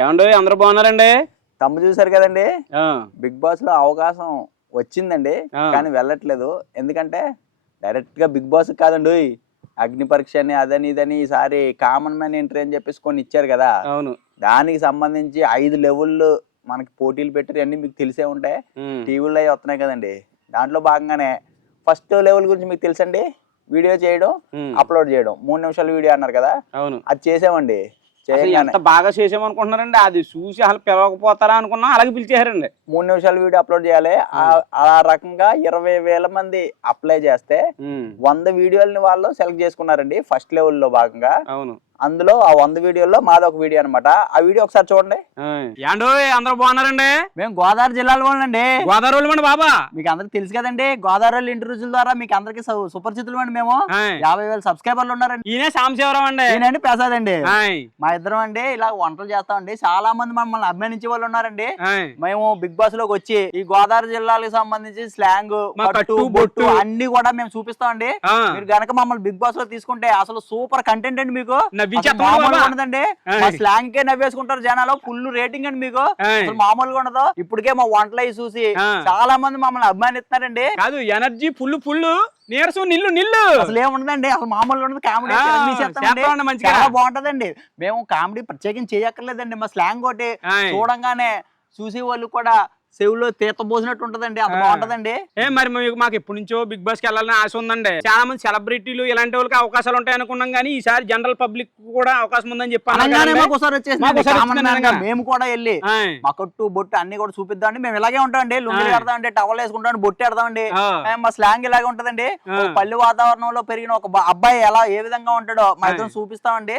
ఏమండి అందరూ బాగున్నారండి? తమ్ము చూసారు కదండి, ఆ, బిగ్ బాస్ లో అవకాశం వచ్చిందండి. ఆ. కానీ వెళ్ళట్లేదు. ఎందుకంటే డైరెక్ట్ గా బిగ్ బాస్ కాదండి, అగ్ని పరీక్ష అని అదని ఇదని ఈసారి కామన్ మ్యాన్ ఎంట్రీ అని చెప్పేసి కొన్ని ఇచ్చారు కదా. అవును. దానికి సంబంధించి 5 లెవెల్లు మనకి పోటీలు పెట్టారు. అన్ని మీకు తెలిసే ఉంటాయి, టీవీలో అవి వస్తున్నాయి కదండి. దాంట్లో భాగంగానే ఫస్ట్ లెవెల్ గురించి మీకు తెలుసండి, వీడియో చేయడం, అప్లోడ్ చేయడం. 3 నిమిషాల వీడియో అన్నారు కదా, అవును. అది చేసామండి. ఎంత బాగా చేసామనుకుంటున్నారండి? అది చూసి అసలు పిలవకపోతారా అనుకున్నాం, అలాగే పిలిచేశారండి. 3 నిమిషాల వీడియో అప్లోడ్ చేయాలి. ఆ రకంగా 20,000 మంది అప్లై చేస్తే 100 వీడియోలని వాళ్ళు సెలెక్ట్ చేసుకున్నారండి ఫస్ట్ లెవెల్ లో భాగంగా. అవును. అందులో ఆ 100 వీడియోల్లో మాది ఒక వీడియో అనమాట. ఆ వీడియో ఒకసారి చూడండి. ఏండో అందరూ బాగున్నారండి? మేము గోదావరి జిల్లాలో అండి. గోదావరి అండి బాబా, మీకు అందరికి తెలుసు కదండి. గోదావరి ఇంటర్వ్యూల ద్వారా మీకు అందరికి సుపరిచితులు అండి. మేము 50,000 సబ్స్క్రైబర్లు ఉన్నారండి. ఈయన సాంబశివరావు అండి. ఈయనండి ప్రసాద్ అండి. మా ఇద్దరం అండి ఇలా వంటలు చేస్తామండి. చాలా మంది మమ్మల్ని అభిమానించే వాళ్ళు ఉన్నారండి. మేము బిగ్ బాస్ లోకి వచ్చి ఈ గోదావరి జిల్లాలకు సంబంధించి స్లాంగ్, కట్టు, బొట్టు అన్ని కూడా మేము చూపిస్తామండి. మీరు గనక మమ్మల్ని బిగ్ బాస్ లో తీసుకుంటే అసలు సూపర్ కంటెంట్ అండి. మీకు మామూలుగా ఉండదండి. మా స్లాంగ్ కే నవ్వేసుకుంటారు జనాలు. ఫుల్ రేటింగ్ అండి మీకు, అసలు మామూలుగా ఉండదు. ఇప్పటికే మా వంటలు అవి చూసి చాలా మంది మమ్మల్ని అభిమానిస్తున్నారండి. కాదు, ఎనర్జీ ఫుల్ నీరసం నిల్లు అసలు ఏముండదండి. అసలు మామూలుగా ఉండదు. కామెడీ చాలా బాగుంటదండి. మేము కామెడీ ప్రత్యేకించి చేయక్కర్లేదండి. మా స్లాంగ్ ఒకటి చూడంగానే చూసే వాళ్ళు కూడా చెవులో తీత పోసినట్టు ఉంటదండి. అంత బాగుంటదండి. మరి మాకు ఎప్పటి నుంచో బిగ్ బాస్ కి వెళ్ళాలని ఆశ ఉందండి. చాలా మంది సెలబ్రిటీలు ఇలాంటి వాళ్ళకి అవకాశాలు ఉంటాయి అనుకున్నాం, కానీ ఈసారి జనరల్ పబ్లిక్ కూడా అవకాశం ఉందని చెప్పాను. మేము కూడా వెళ్ళి మా కొట్టు బొట్టు అన్ని కూడా చూపిద్దామండి. మేము ఇలాగే ఉంటామండి. లుంగిలు కడతామండి, టవల్ వేసుకుంటాం, బొట్టు పెడతామండి. మా స్లాంగ్ ఇలాగే ఉంటదండి. పల్లె వాతావరణంలో పెరిగిన ఒక అబ్బాయి ఎలా ఏ విధంగా ఉంటాడో మా ఇద్దరం చూపిస్తామండి.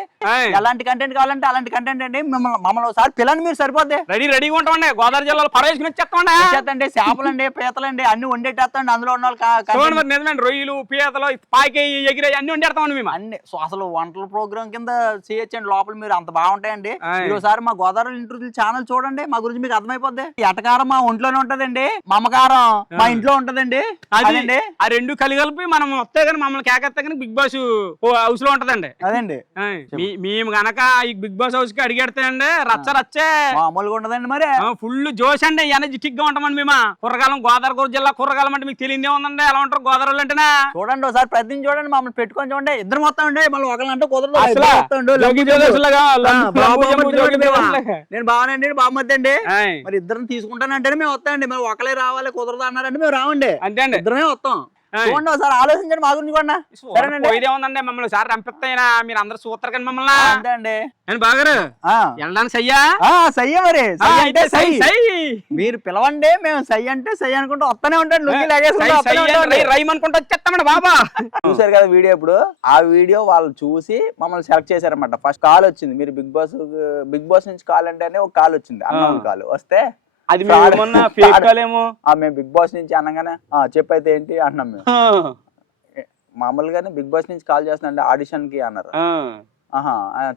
ఎలాంటి కంటెంట్ కావాలంటే అలాంటి కంటెంట్ అండి. మమ్మల్ని ఒకసారి పిల్లని మీరు సరిపోద్ది. రెడీగా ఉంటామండి. గోదావరి జిల్లాలో పడవేసుకుని చేతండి, చేపలండి, పీతలండి అన్ని వండేటేస్తాండి. అందులో ఉన్న రొయ్యలు, పీతలు, పాకి, ఎగిరే అన్ని వండేస్తామండి మేము. అన్ని అసలు వంటల ప్రోగ్రామ్ కింద చేయొచ్చండి. లోపల మీరు అంత బాగుంటాయండి. ఒకసారి మా గోదావరి ఇంటర్వ్యూ ఛానల్ చూడండి, మా గురించి మీకు అర్థమైపోద్ది. ఎటకారం మా ఒంట్లోనే ఉంటదండి, మమకారం మా ఇంట్లో ఉంటదండి. అదండి ఆ రెండు కలిపి మనం వస్తే కానీ మమ్మల్ని కేకెత్తే కానీ బిగ్ బాస్ హౌస్ లో ఉంటదండి. అదండి మేము గనక ఈ బిగ్ బాస్ హౌస్ కి అడిగెడితే రచ్చే మామూలుగా ఉండదండి. మరి ఫుల్ జోష్ అండి, ఎనర్జెటిక్ గా ఉంటామండి మేము. కుర్రకాలం గోదావరి జిల్లా కుర్రకాలం అంటే మీకు తెలియదే ఉందండి. ఎలా ఉంటారు గోదావరి అంటేనా? చూడండి ఒకసారి ప్రతిని చూడండి, మమ్మల్ని పెట్టుకొని చూడండి. ఇద్దరు మొత్తం అండి, మళ్ళీ ఒకళ్ళంటే కుదరదు. నేను బాగానండి, బాగుమద్ది అండి. మరి ఇద్దరిని తీసుకుంటానంటే మేము వస్తామండి. మరి ఒకలే రావాలి కుదరదు అన్నారంటే మేము రావండి. అంతే అండి, ఇద్దరమే వస్తాం. చూడండి ఒకసారి ఆలోచించండి మా గురించి కూడా. సరేనండి, ఉందండి మమ్మల్ని సార్ రంపిస్తాయినా మీరు అందరు చూస్తారు కానీ మమ్మల్ని. అంతే అండి. నేను బాగారు వెళ్ళడానికి సయ్యా సయ్య. మరి మీరు పిలవండి, మేము సై అంటే సై అనుకుంటూ వస్తూనే ఉంటాడు. రైమనుకుంటూ వచ్చేస్తామండి బాబా. చూసారు కదా వీడియో. ఇప్పుడు ఆ వీడియో వాళ్ళు చూసి మమ్మల్ని సెలెక్ట్ చేశారన్నమాట. ఫస్ట్ కాల్ వచ్చింది, మీరు బిగ్ బాస్ నుంచి కాల్ అంటే ఒక కాల్ వచ్చింది, అన్నోన్ కాల్ వస్తే అది ఫేక్ కాల్ ఏమో. మేము బిగ్ బాస్ నుంచి అనగానే చెప్పైతే ఏంటి అన్నాం. మేము మామూలుగానే బిగ్ బాస్ నుంచి కాల్ చేస్తున్నా ఆడిషన్ కి అన్నారు.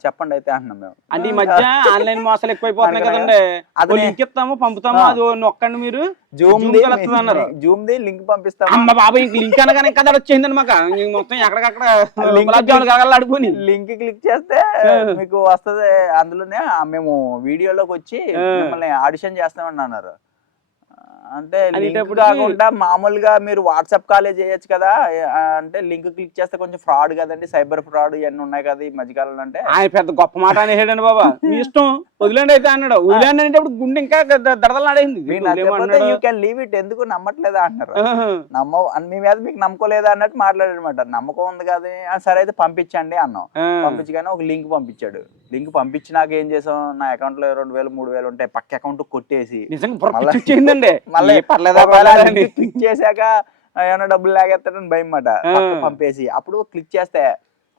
చెప్పండి అయితే అంటున్నాం మేము. అంటే ఈ మధ్య ఆన్లైన్ మోసాలు ఎక్కువైపోతున్నాయి కదండి. అది లింక్ ఇస్తాము, పంపుతాము, అది నొక్కండి మీరు. జూమ్ ది లింక్ పంపిస్తాము. అమ్మ బాబా, ఇంక లింక్ అనగానే కదా వచ్చిందండి మాకు. మొత్తం ఎక్కడికక్కడ అడుగుని లింక్ క్లిక్ చేస్తే మీకు వస్తుంది. అందులోనే మేము వీడియోలోకి వచ్చి మిమ్మల్ని ఆడిషన్ చేస్తామని అన్నారు. అంటే లింక్ కాకుండా మామూలుగా మీరు వాట్సాప్ కాలే చేయొచ్చు కదా. అంటే లింక్ క్లిక్ చేస్తే కొంచెం ఫ్రాడ్ కదండి, సైబర్ ఫ్రాడ్ ఇవన్నీ ఉన్నాయి కదా ఈ మధ్యకాలంలో. అంటే ఆయన పెద్ద గొప్ప మాట అనేసాడండి బాబా. మీ ఇష్టం, వదిలేండి అయితే అన్నాడు. వదిలేండి అంటే ఇప్పుడు గుండె ఇంకా దడదలాడేసింది. యూ కెన్ లీవ్ ఇట్, ఎందుకు నమ్మట్లేదా అన్నారు. మీ మీద మీకు నమ్మకోలేదా అన్నట్టు మాట్లాడారనమాట. నమ్మకం ఉంది కదా, సరే అయితే పంపించండి అన్నాం. పంపించగానే ఒక లింక్ పంపించాడు. లింక్ పంపించినాక ఏం చేసాం, నా అకౌంట్ లో 2,000 3,000 ఉంటాయి, పక్క అకౌంట్ కొట్టేసి మళ్ళీ క్లిక్ చేశాక ఏమైనా డబ్బులు లాగేస్తాడని భయం మాట పంపేసి అప్పుడు క్లిక్ చేస్తే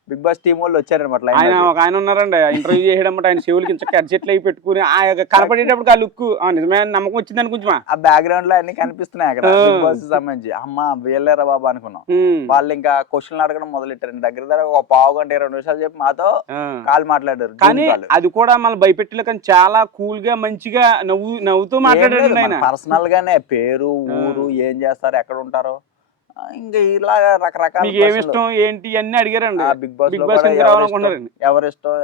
బిగ్ బాస్ టీం వాళ్ళు వచ్చారనమాట. ఆయన ఉన్నారండి ఇంటర్వ్యూ చేయడం. ఆయన చెవులకి హెడ్సెట్లు అవి పెట్టుకుని కనపడేటప్పుడు ఆ లుక్ నిజమే నమ్మకం వచ్చింది అనుకుంటా. ఆ బ్యాక్గ్రౌండ్ లో అన్ని కనిపిస్తున్నాయి అక్కడ బిగ్ బాస్ సంబంధించి. అమ్మ వీళ్ళేరా బాబా అనుకున్నాం. వాళ్ళు ఇంకా క్వశ్చన్లు అడగడం మొదలెట్టారండి. దగ్గర ఒక పావు గంట 20 నిమిషాలు చెప్పి మాతో కాల్ మాట్లాడారు. కానీ అది కూడా మళ్ళీ భయపెట్టలే, కానీ చాలా కూల్ గా మంచిగా నవ్వుతూ మాట్లాడారు. ఆయన పర్సనల్ గానే పేరు, ఊరు, ఏం చేస్తారు, ఎక్కడ ఉంటారో, ఇంకా ఇలాగా రకరకాల ఏమిష్టం ఏంటి అన్ని అడిగారండి. బిగ్ బాస్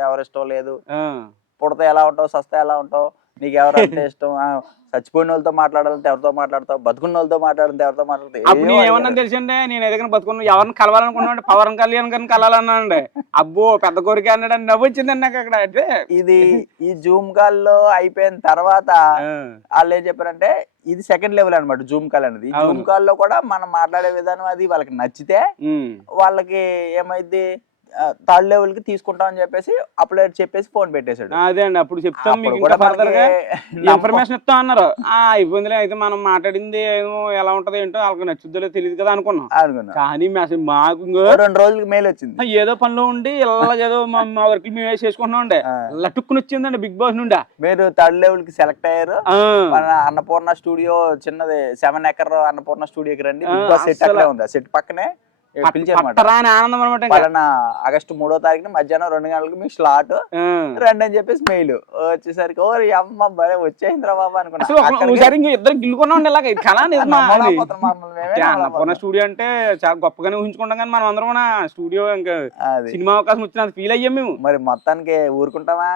ఎవరిష్టం లేదు, పుడతా ఎలా ఉంటావు, సస్తా ఎలా ఉంటావు, నీకు ఎవరంటే ఇష్టం, చచ్చిపోయిన వాళ్ళతో మాట్లాడాలంటే ఎవరితో మాట్లాడతావు, బతుకున్న వాళ్ళతో మాట్లాడాలంటే ఎవరితో మాట్లాడతావు. అప్పుడు నేను ఏమన్నా తెలిసండి, నేను ఏదైనా బతుకున్నా ఎవరిని కలవాలనుకున్నాడు, పవన్ కళ్యాణ్ గారిని కలవాలన్నాండి. అబ్బో పెద్ద కోరిక అన్నాడు, నవ్వు వచ్చిందండి నాకు అక్కడ. అంటే ఇది ఈ జూమ్ కాల్ లో అయిపోయిన తర్వాత వాళ్ళు ఏం చెప్పారంటే ఇది సెకండ్ లెవెల్ అనమాట జూమ్ కాల్ అనేది. జూమ్ కాల్ లో కూడా మనం మాట్లాడే విధానం అది వాళ్ళకి నచ్చితే వాళ్ళకి ఏమైంది థర్డ్ లెవెల్ కి తీసుకుంటాం అని చెప్పేసి అప్లోడ్ చెప్పేసి ఫోన్ పెట్టేశాడు. అదే అండి, అప్పుడు చెప్తాం మీకు ఫర్దర్ గా ఇన్ఫర్మేషన్ ఇస్తాం అన్నారు. ఇబ్బందిలే అయితే మనం మాట్లాడింది ఏమో ఎలా ఉంటదో ఏంటో వాళ్ళకి నచ్చుద్దో తెలియదు కదా అనుకున్నాం. కానీ మాకు 2 రోజులకి మెయిల్ వచ్చింది. ఏదో పనిలో ఉండి ఏదో మా వర్క్ మేము చేసుకుంటున్నాం ఉండే లటుక్కుని వచ్చిందండి బిగ్ బాస్ నుండి. మీరు థర్డ్ లెవెల్ కి సెలెక్ట్ అయ్యారు. మన అన్నపూర్ణ స్టూడియో చిన్నది 7 ఎకర్ అన్నపూర్ణ స్టూడియోకి రండి, బిగ్ బాస్ సెట్ అక్కడే ఉంది. ఆ సెట్ పక్కనే ఆనందం అనమాట. ఆగస్టు 3వ తారీఖున మధ్యాహ్నం 2 గంటలకు మీకు స్లాట్ రండి అని చెప్పేసి మెయిల్ వచ్చేసరికి ఓ అమ్మ భలే వచ్చేసింద్రా బాబా అనుకున్నా. ఇద్దరు గిల్లుకున్నాం ఇలాగ స్టూడియో అంటే చాలా గొప్పగానే ఊహించుకుంటాం, కానీ మనం అందరం స్టూడియో ఇంకా సినిమా అవకాశం వచ్చినంత ఫీల్ అయ్యాం మేము. మరి మొత్తానికి ఊరుకుంటామా?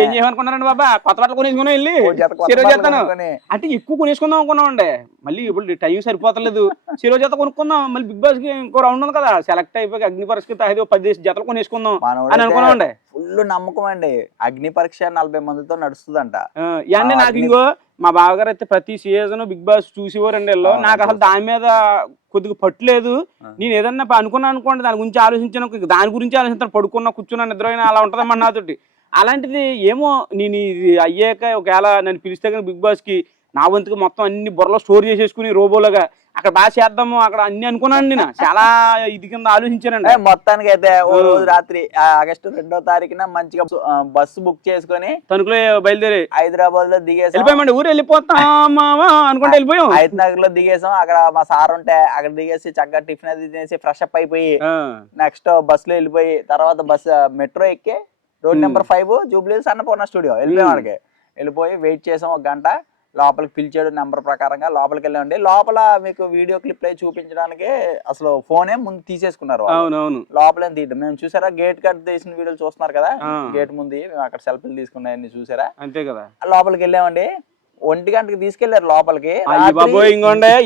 ఏం చేయమనుకున్నారండి బాబా, కొత్త బట్టలు కొనేసుకున్నాం వెళ్ళి చేస్తాను అంటే ఎక్కువ కొనేసుకుందాం అనుకున్నాం అండి. మళ్ళీ ఇప్పుడు టైం సరిపోతలేదు, చెరో జత కొనుక్కుందాం, మళ్ళీ బిగ్ బాస్ కి ఇంకో రౌండ్ ఉంది కదా, సెలెక్ట్ అయిపోయి అగ్ని పరీక్ష 10 జతలు కొనేసుకుందాం అని అనుకున్నాం. ఫుల్ నమ్మకం అండి, అగ్ని పరీక్ష 40 మందితో నడుస్తుందంట. అంటే నాకు ఇంకో మా బావగారు అయితే ప్రతి సీజన్ బిగ్ బాస్ చూసేవారండి. నాకు అసలు దాని మీద కొద్దిగా పట్టులేదు. నేను ఏదన్నా అనుకున్నాను అనుకోండి, దాని గురించి ఆలోచించాను, దాని గురించి ఆలోచించాను, పడుకున్నా కూర్చున్నా నిద్రపోయినా అలా ఉంటుందమ్మా నాతోటి. అలాంటిది ఏమో నేను ఇది అయ్యాక ఒకవేళ నన్ను పిలిస్తే కానీ బిగ్ బాస్ కి నా వంతుకి మొత్తం అన్ని బుర్రలో స్టోర్ చేసేసుకుని రోబోలుగా అక్కడ బాగా చేద్దాము అక్కడ అన్ని అనుకున్నాను. నేను చాలా ఇది కింద ఆలోచించానండి. మొత్తానికి అయితే ఓ రోజు రాత్రి ఆగస్టు 2వ తారీఖున మంచిగా బస్సు బుక్ చేసుకుని తణుకులో బయలుదేరి హైదరాబాద్ లో దిగేసాం. వెళ్ళిపోయామండి, ఊరు వెళ్ళిపోతామా అనుకుంటే వెళ్ళిపోయాం. హైదరాబాద్ లో దిగేసాం. అక్కడ మా సార్ ఉంటే అక్కడ దిగేసి చక్కగా టిఫిన్ అది తినేసి ఫ్రెష్ అప్ అయిపోయి నెక్స్ట్ బస్ లో వెళ్ళిపోయి తర్వాత బస్ మెట్రో ఎక్కి road number 5 Jubilee Hills Annapurna studio వెళ్ళిపోయాం. అక్కడికి వెళ్ళిపోయి వెయిట్ చేసాం 1 గంట. లోపలికి పిలిచాడు నెంబర్ ప్రకారంగా, లోపలికి వెళ్ళండి. లోపల మీకు వీడియో క్లిప్ అయి చూపించడానికి అసలు ఫోనే ముందు తీసేసుకున్నారు. లోపల తీయడం మేము చూసారా, గేట్ కట్ తీసిన వీడియోలు చూస్తున్నారు కదా, గేట్ ముందు అక్కడ సెల్ఫీలు తీసుకున్నాయని చూసారా. అంతే కదా. లోపలికి వెళ్ళామండి, 1 గంటకి తీసుకెళ్లారు లోపలికి.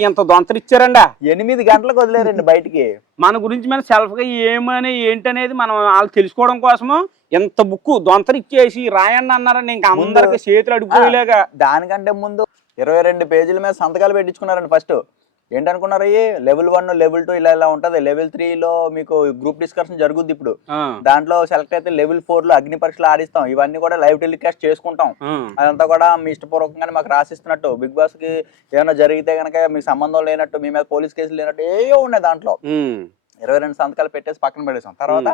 ఎంత దొంతలు ఇచ్చారండి, 8 గంటలకు వదిలేరండి బయటికి. మన గురించి మన సెల్ఫ్ గా ఏమని ఏంటనేది మనం వాళ్ళు తెలుసుకోవడం కోసము ఎంత బుక్ దొంతలు ఇచ్చేసి రాయండి అన్నారండి. ఇంకా అందరికి చేతులు అడుగుపోయేలాగా. దానికంటే ముందు 22 పేజీల మీద సంతకాలు పెట్టించుకున్నారండి. ఫస్ట్ ఏంటనుకున్నారు, లెవెల్ 1 లెవెల్ 2 ఇలా ఉంటది. లెవెల్ 3 లో మీకు గ్రూప్ డిస్కషన్ జరుగుద్ది. ఇప్పుడు దాంట్లో సెలెక్ట్ అయితే లెవెల్ 4 లో అగ్ని పరీక్షలు ఆడిస్తాం. ఇవన్నీ కూడా లైవ్ టెలికాస్ట్ చేసుకుంటాం. అదంతా కూడా మీ ఇష్టపూర్వకంగానే మాకు రాసిస్తున్నట్టు. బిగ్ బాస్ కి ఏమైనా జరిగితే గనక మీకు సంబంధం లేనట్టు, మీ మీద పోలీస్ కేసులు లేనట్టు ఏవో ఉన్నాయి దాంట్లో. 22 సంతకాలు పెట్టేసి పక్కన పెట్టేసాం. తర్వాత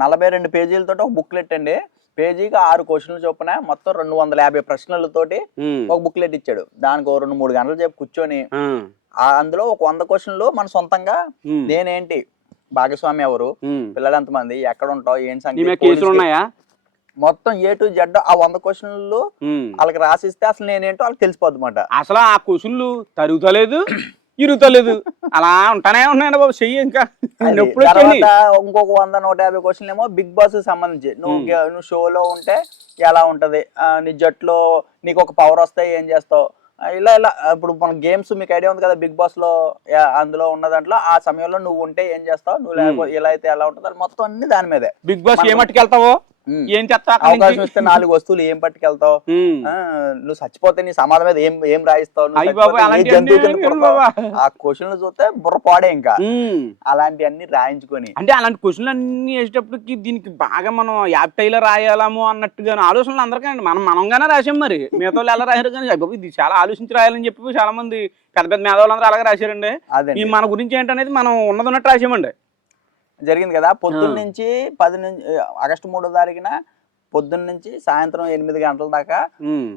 42 పేజీలతో ఒక బుక్లెట్ అండి. పేజీకి 6 క్వశ్చన్లు చొప్పున మొత్తం 250 ప్రశ్నలతోటి ఒక బుక్లెట్ ఇచ్చాడు. దానికి 2-3 గంటలు చెప్పి కూర్చొని అందులో ఒక 100 క్వశ్చన్లు మన సొంతంగా నేనేంటి, భాగస్వామి ఎవరు, పిల్లలు ఎంతమంది, ఎక్కడ ఉంటావు, ఏం సంగతి మొత్తం A to Z ఆ 100 క్వశ్చన్లు వాళ్ళకి రాసిస్తే అసలు నేనేంటో వాళ్ళకి తెలిసిపోద్ది అన్నమాట. అసలు ఆ క్వశ్చన్లు తరుగుతలేదు ఇరుగుతలేదు అలా ఉంటానే ఉన్నాయండి బాబు. చెయ్యి ఇంకా ఇంకొక 100-150 క్వశ్చన్లు ఏమో బిగ్ బాస్ కి సంబంధించి. నువ్వు షోలో ఉంటే ఎలా ఉంటది, నీ జట్లో నీకు ఒక పవర్ వస్తే ఏం చేస్తావు, ఇలా ఇప్పుడు మన గేమ్స్ మీకు ఐడియా ఉంది కదా బిగ్ బాస్ లో, అందులో ఉన్న దాంట్లో ఆ సమయంలో నువ్వు ఉంటే ఏం చేస్తావు, నువ్వు లేకపోతే ఇలా అయితే ఎలా ఉంటుంది, మొత్తం అన్ని దాని మీదే. బిగ్ బాస్ ఏ మట్టుకెళ్తావో, ఏం చేస్తా, అవకాశం ఇస్తే 4 వస్తువులు ఏం పట్టుకెళ్తావు, నువ్వు చచ్చిపోతే నీ సమాధి మీద ఏం రాయిస్తావు, ఆ క్వశ్చన్లు చూస్తే బుర్ర పాడే. ఇంకా అలాంటివన్నీ రాయించుకొని, అంటే అలాంటి క్వశ్చన్లు అన్ని వేసేటప్పటికి దీనికి బాగా మనం యాప్టైలో రాయాలము అన్నట్టుగా ఆలోచనలు అందరికండి. మనంగానే రాసాం, మరి మిగతా వాళ్ళు ఎలా రాశారు కానీ ఇది చాలా ఆలోచించి రాయాలని చెప్పి చాలా మంది పెద్ద మేధావులందరూ అలాగే రాశారండి. ఈ మన గురించి ఏంటనేది మనం ఉన్నదన్నట్టు రాసామండి. జరిగింది కదా. పొద్దున్న నుంచి ఆగస్టు 3వ తారీఖున పొద్దున్న నుంచి సాయంత్రం 8 గంటల దాకా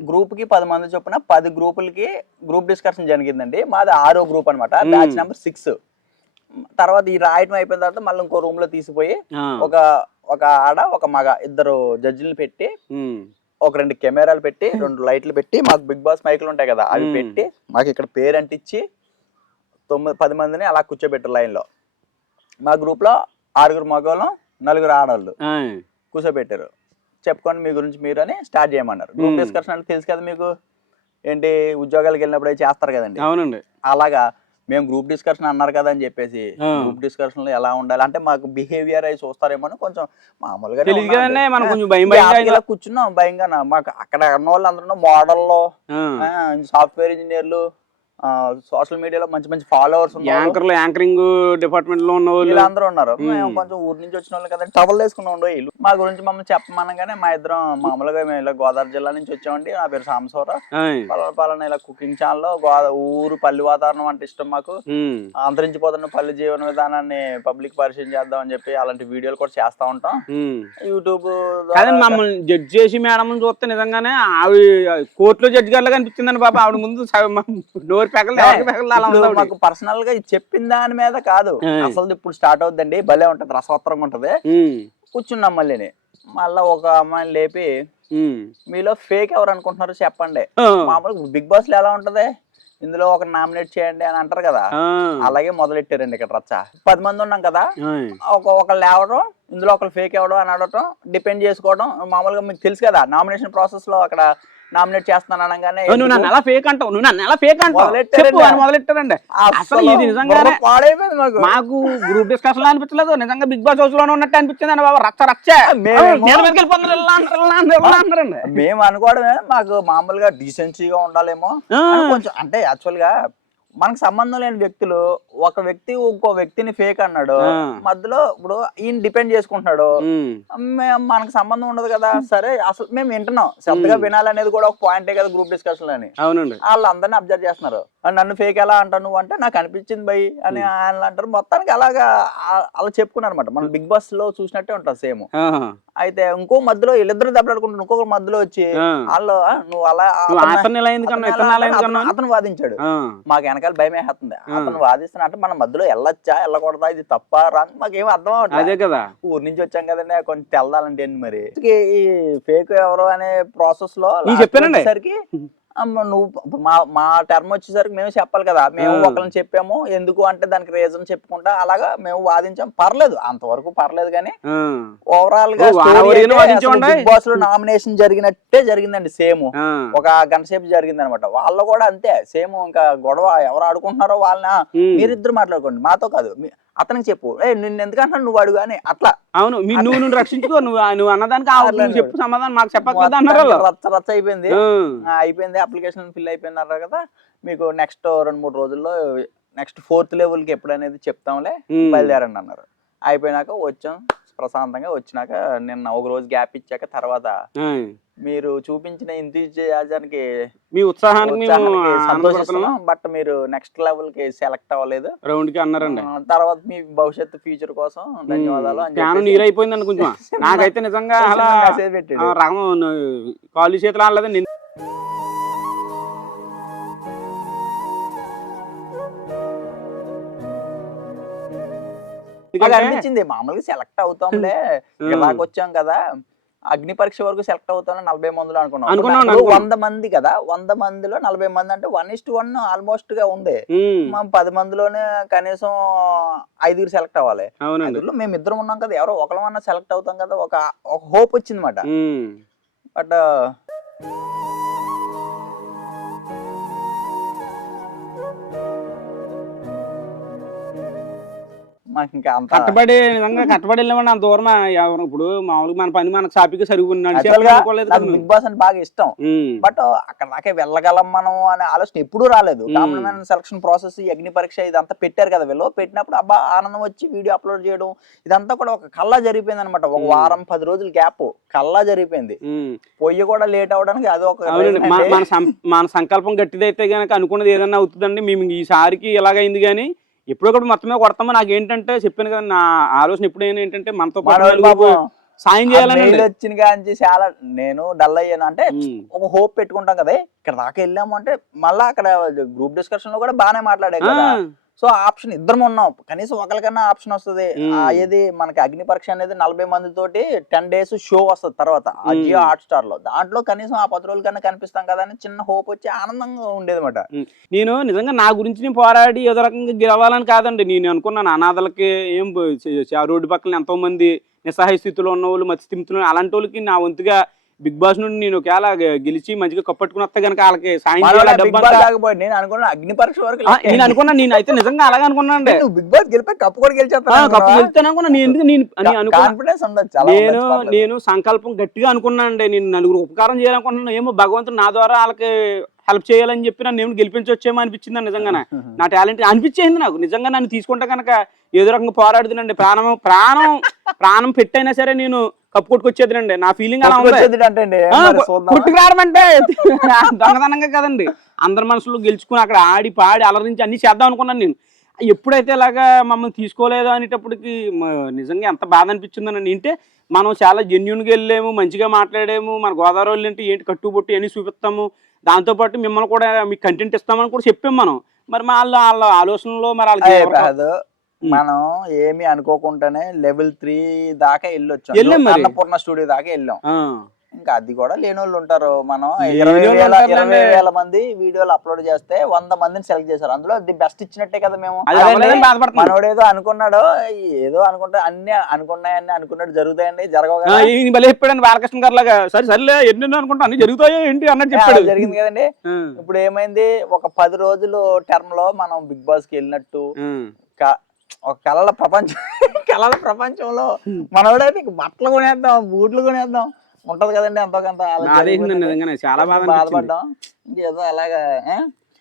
గ్రూప్ కి 10 మంది చొప్పున 10 గ్రూపులకి గ్రూప్ డిస్కషన్ జరిగిందండి. మాది 6వ గ్రూప్ అనమాట, బ్యాచ్ నెంబర్ 6. తర్వాత ఈ రాయటం అయిపోయిన తర్వాత మళ్ళీ ఇంకో రూమ్ లో తీసిపోయి ఒక ఆడ ఒక మగ 2 జడ్జిలు పెట్టి, ఒక 2 కెమెరాలు పెట్టి, 2 లైట్లు పెట్టి, మాకు బిగ్ బాస్ మైకులు ఉంటాయి కదా అవి పెట్టి, మాకు ఇక్కడ పేరు అంటించి 10 మందిని అలా కూర్చోబెట్టారు లైన్ లో. మా గ్రూప్ లో 6 మగవాళ్ళం 4 ఆడవాళ్ళు కూర్చోబెట్టారు. చెప్పుకోండి మీ గురించి మీరు అని స్టార్ట్ చేయమన్నారు. గ్రూప్ డిస్కషన్ అంటే తెలుసు కదా మీకు, ఏంటి ఉద్యోగాలకు వెళ్ళినప్పుడు చేస్తారు కదండి. అవునండి. అలాగా మేము గ్రూప్ డిస్కషన్ అన్నారు కదా అని చెప్పేసి గ్రూప్ డిస్కషన్ లో ఎలా ఉండాలి అంటే మాకు బిహేవియర్ అయి చూస్తారేమో అని కొంచెం మామూలుగా కూర్చున్నాం భయంగా. మాకు అక్కడ ఉన్న వాళ్ళు అందరూ మోడల్లో సాఫ్ట్వేర్ ఇంజనీర్లు, సోషల్ మీడియాలో మంచి మంచి ఫాలోవర్స్, యాంకరింగ్ డిపార్ట్మెంట్ లో ఉన్న వాళ్ళు అందరూ ఉన్నారు. మేము కొంచెం ఊరి నుంచి వచ్చిన వాళ్ళు కదండి, టవల్ వేసుకుని ఉండే వీళ్ళు. మా గురించి మమ్మల్ని చెప్పమనగానే మా ఇద్దరం మామూలుగా మేము ఇలా గోదావరి జిల్లా నుంచి వచ్చామండి, నా పేరు సాంబశివరావు, పలానా ఇలా కుకింగ్ ఛానల్, ఊరు పల్లి వాతావరణం అంటే ఇష్టం మాకు, అంతరించిపోతున్న పల్లి జీవన విధానాన్ని పబ్లిక్ పరిచయం చేద్దామని చెప్పి అలాంటి వీడియోలు కూడా చేస్తా ఉంటాం. యూట్యూబ్ మమ్మల్ని జడ్జ్ చేసి మేడం చూస్తే నిజంగానే ఆవిడ కోర్టులో జడ్జి గారిలాగా అనిపించిందండి బాబా. ఆవిడ ముందు మాకు పర్సనల్ గా చెప్పిన దాని మీద కాదు, అసలు ఇప్పుడు స్టార్ట్ అవుతుందండి, భలే ఉంటది, రసవత్తరంగా ఉంటది. కూర్చున్నాం మళ్ళా ఒక అమ్మాయిని లేపి మీలో ఫేక్ ఎవరు అనుకుంటున్నారు చెప్పండి. మామూలుగా బిగ్ బాస్ లో ఎలా ఉంటది, ఇందులో ఒక నామినేట్ చేయండి అని అంటారు కదా, అలాగే మొదలెట్టారండి ఇక్కడ రచ్చ. 10 మంది ఉన్నాం కదా, ఒకళ్ళు లేవడం, ఇందులో ఒకళ్ళు ఫేక్ ఎవడం అని అడగటం, డిపెండ్ చేసుకోవడం. మామూలుగా మీకు తెలుసు కదా నామినేషన్ ప్రాసెస్ లో అక్కడ నామినేట్ చేస్తున్నాను అనగానే మొదలెట్టారండి. అసలు ఇది నిజంగానే మాకు గ్రూప్ డిస్కషన్ అనిపించలేదు, నిజంగా బిగ్ బాస్ హౌస్ లో ఉన్నట్టు అనిపించింది బాబా. రచ్చ మేము అనుకోవడమే, మాకు మామూలుగా డీసెన్సీగా ఉండాలేమో కొంచెం. అంటే యాక్చువల్ గా మనకు సంబంధం లేని వ్యక్తులు, ఒక వ్యక్తి ఇంకో వ్యక్తిని ఫేక్ అన్నాడు, మధ్యలో ఇప్పుడు ఈయన డిపెండ్ చేసుకుంటున్నాడు, మనకు సంబంధం ఉండదు కదా. సరే అసలు మేము వింటున్నాం, శ్రద్ధగా వినాలనేది కూడా ఒక పాయింటే కదా గ్రూప్ డిస్కషన్ అని. వాళ్ళు అందరినీ అబ్జర్వ్ చేస్తున్నారు. నన్ను ఫేక్ ఎలా అంటావు నువ్వు అంటే నాకు అనిపించింది భయ్ అని ఆయన అంటారు. మొత్తానికి అలాగా అలా చెప్పుకున్నారు అనమాట. మనం బిగ్ బాస్ లో చూసినట్టే ఉంటుంది సేమ్. అయితే ఇంకో మధ్యలో వీళ్ళిద్దరు దెబ్బలాడుకుంటారు, ఇంకొకరు మధ్యలో వచ్చి వాళ్ళు నువ్వు అలా అతను వాదించాడు. మాకు వెనకాల భయం వేస్తుంది, అతను వాదిస్తున్నా అంటే మన మధ్యలో వెళ్ళొచ్చా వెళ్ళకూడదా, ఇది తప్ప రాంగ్ మాకేం అర్థం అవట్లేదు. ఊరి నుంచి వచ్చాం కదండి, కొంచెం తెలదాలంటే మరి ఈ ఫేక్ ఎవరు అనే ప్రాసెస్ లో చెప్పేసరికి నువ్వు మా టర్మ్ వచ్చేసరికి మేము చెప్పాలి కదా. మేము ఒకరిని చెప్పాము, ఎందుకు అంటే దానికి రీజన్ చెప్పుకుంటా అలాగా మేము వాదించాం. పర్లేదు, అంతవరకు పర్లేదు. కానీ ఓవరాల్ గా బిగ్ బాస్ లో నామినేషన్ జరిగినట్టే జరిగిందండి. సేమ్ ఒక గంట సేపు జరిగింది అనమాట. వాళ్ళు కూడా అంతే సేమ్. ఇంకా గొడవ ఎవరు ఆడుకుంటున్నారో వాళ్ళని మీరిద్దరు మాట్లాడుకోండి, మాతో కాదు, అతనికి చెప్పు, నిన్ను ఎందుకంటున్నావు నువ్వు అడుగు అని. అట్లా అవును, నువ్వు రక్షించుకో, నువ్వు అన్నదానికి చెప్పు సమాధానం మాకు చెప్పట్లేదు. రచ్చ అయిపోయింది. అప్లికేషన్ ఫిల్ అయిపోయింది అన్నారు కదా, మీకు నెక్స్ట్ 2-3 రోజుల్లో నెక్స్ట్ 4th లెవెల్ కి ఎప్పుడు అనేది చెప్తాంలే, బయలుదేరండి అన్నారు. అయిపోయినాక వచ్చాం ప్రశాంతంగా. వచ్చినాక నిన్న ఒక రోజు గ్యాప్ ఇచ్చాక తర్వాత మీరు చూపించిన ఇంతజానికి మీ ఉత్సాహానికి సంతోషిస్తున్నాం. బట్ మీరు నెక్స్ట్ లెవెల్ కి సెలెక్ట్ అవ్వలేదు రౌండ్ కి అన్నారండి. తర్వాత మీ భవిష్యత్తు ఫ్యూచర్ కోసం ధన్యవాదాలు అని నీరైపోయింది అనుకుంటా. నాకైతే నిజంగా అలా కాలు చేతులు ఆడలేదు. అనిపించింది మామూలుగా సెలెక్ట్ అవుతాంలే, ఇలాగ వచ్చాం కదా, అగ్ని పరీక్ష వరకు సెలెక్ట్ అవుతామని 40 మందిలో అనుకున్నాం. 100 మంది కదా, 100 మందిలో 40 మంది అంటే 1:1 ఆల్మోస్ట్ గా ఉంది. 10 మందిలోనే కనీసం 5 సెలెక్ట్ అవ్వాలి. అందులో మేము ఇద్దరం ఉన్నాం కదా, ఎవరో ఒకళ్ళమన్నా సెలెక్ట్ అవుతాం కదా, ఒక హోప్ వచ్చింది అనమాట. బట్ కట్టబడి నిజంగా కట్టబడి వెళ్ళామండి అంత దూరం. ఇప్పుడు మామూలుగా మన పని మనకు సాపిగా సరిపోయింది. బిగ్ బాస్ అంటే బాగా ఇష్టం, బట్ అక్కడ దాకే వెళ్ళగలం మనం అనే ఆలోచన ఎప్పుడూ రాలేదు. కామన్ సెలక్షన్ ప్రాసెస్, అగ్ని పరీక్ష ఇదంతా పెట్టారు కదా వీళ్ళు. పెట్టినప్పుడు అబ్బా ఆనందం వచ్చి వీడియో అప్లోడ్ చేయడం ఇదంతా కూడా ఒక కల్లా జరిగిపోయింది అనమాట. ఒక వారం 10 రోజుల గ్యాప్ కల్లా జరిగిపోయింది. పొయ్యి కూడా లేట్ అవడానికి అది ఒక మన సంకల్పం గట్టిదైతే గనక అనుకున్నది ఏదన్నా అవుతుందండి. మేము ఈసారికి ఇలాగైంది కానీ ఎప్పుడొకటి మొత్తమే కొడతామో. నాకు ఏంటంటే చెప్పాను కదా, నా ఆలోచన ఎప్పుడైనా ఏంటంటే మనతో సాయం చేయాలని వచ్చిన కానీ చాలా నేను డల్ అయ్యాను. అంటే ఒక హోప్ పెట్టుకుంటాం కదా, ఇక్కడ దాకా వెళ్ళాము అంటే మళ్ళా అక్కడ గ్రూప్ డిస్కషన్ లో కూడా బాగానే మాట్లాడే కదా. సో ఆప్షన్ ఇద్దరం ఉన్నాం, కనీసం ఒకరికన్నా ఆప్షన్ వస్తుంది. ఏది మనకి అగ్ని పరీక్ష అనేది 40 మందితోటి 10 days షో వస్తుంది తర్వాత జియో హాట్‌స్టార్ లో. దాంట్లో కనీసం ఆ 10 రోజుల కన్నా కనిపిస్తాం కదా అని చిన్న హోప్ వచ్చి ఆనందంగా ఉండేది అనమాట. నేను నిజంగా నా గురించి నేను పోరాడి ఏదో రకంగా గెలవాలని కాదండి. నేను అనుకున్నాను అనాథలకి ఏం రోడ్డు పక్కన ఎంతో మంది నిస్సహాయ స్థితిలో ఉన్న వాళ్ళు, మతి స్థితిలో అలాంటి వాళ్ళకి నా వంతుగా బిగ్ బాస్ నుండి నేను ఒకవేళ గెలిచి మంచిగా కప్పట్టుకుని వస్తే కనుక వాళ్ళకి సాయం చేయాలి. నేను అనుకున్నా అగ్ని పరీక్ష వరకు నేను అనుకున్నా, నేను అయితే నిజంగా అలాగే అనుకున్నా అండి. బిగ్ బాస్ గెలిపి కప్పు కూడా కప్పు గెలుస్తాను అనుకున్నా. నేను సంకల్పం గట్టిగా అనుకున్నా అండి. నేను నలుగురు ఉపకారం చేయాలనుకుంటున్నాను. ఏమో భగవంతుడు నా ద్వారా వాళ్ళకి హెల్ప్ చేయాలని చెప్పి నన్ను ఏమి గెలిపించొచ్చేమో అనిపించింది నిజంగానే. నా టాలెంట్ అనిపించేది నాకు నిజంగా. నన్ను తీసుకుంటే కనుక ఏదో రకంగా పోరాడుతుందండి. ప్రాణం పెట్టైనా సరే నేను కప్పు కొట్టుకొచ్చేదినండి. నా ఫీలింగ్ అలా కొట్టుకురావడమంటే దొంగతనంగా కదండి. అందరి మనసులో గెలుచుకుని అక్కడ ఆడి పాడి అలరించి అన్ని చేద్దాం అనుకున్నాను నేను. ఎప్పుడైతే ఇలాగా మమ్మల్ని తీసుకోలేదో అనేటప్పటికి నిజంగా ఎంత బాధ అనిపించిందనండి. అంటే మనం చాలా జెన్యున్గా వెళ్ళాము, మంచిగా మాట్లాడాము, మన గోదావరి వాళ్ళు అంటే ఏంటి కట్టుబొట్టు అన్ని చూపిస్తాము, దాంతోపాటు మిమ్మల్ని కూడా మీకు కంటెంట్ ఇస్తామని కూడా చెప్పాము మనం. మరి వాళ్ళ ఆలోచనలో మరి వాళ్ళకి మనం ఏమి అనుకోకుండానే లెవెల్ 3 దాకా వెళ్ళొచ్చాం, అన్నపూర్ణ స్టూడియో దాకా వెళ్ళాం. ఇంకా అది కూడా లేని వాళ్ళు ఉంటారు. మనం 20,000 మంది వీడియోలు అప్లోడ్ చేస్తే 100 మందిని సెలెక్ట్ చేశారు. అందులో ది బెస్ట్ ఇచ్చినట్టే కదా మేము. మనోడు ఏదో అనుకున్నాడు, ఏదో అనుకుంటే అన్ని అనుకున్నాయని అనుకున్నట్టు జరుగుతాయండి, జరగవు. బాలకృష్ణ గారు లాగా సరే సర్లే ఎన్ని అనుకుంటా అన్ని జరుగుతాయో ఏంటి అన్నట్టు చెప్పాడు. జరిగింది కదండి. ఇప్పుడు ఏమైంది, ఒక 10 రోజులు టర్మ్ లో మనం బిగ్ బాస్ కి వెళ్ళినట్టు ఒక కళల ప్రపంచంలో మనోడైతే బట్టలు కొనేద్దాం, బూట్లు కొనేద్దాం ఉంటది కదండి. ఎంతో కొంత చాలా బాధపడ్డాం. ఇంకేదో అలాగా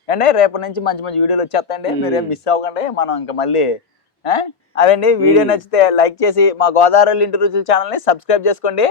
అంటే రేపటి నుంచి మంచి మంచి వీడియోలు వచ్చేస్తాయండి, మీరేం మిస్ అవ్వకండి. మనం ఇంకా మళ్ళీ అదండి. వీడియో నచ్చితే లైక్ చేసి మా గోదావరి ఇంటి రుచుల ఛానల్ ని సబ్స్క్రైబ్ చేసుకోండి.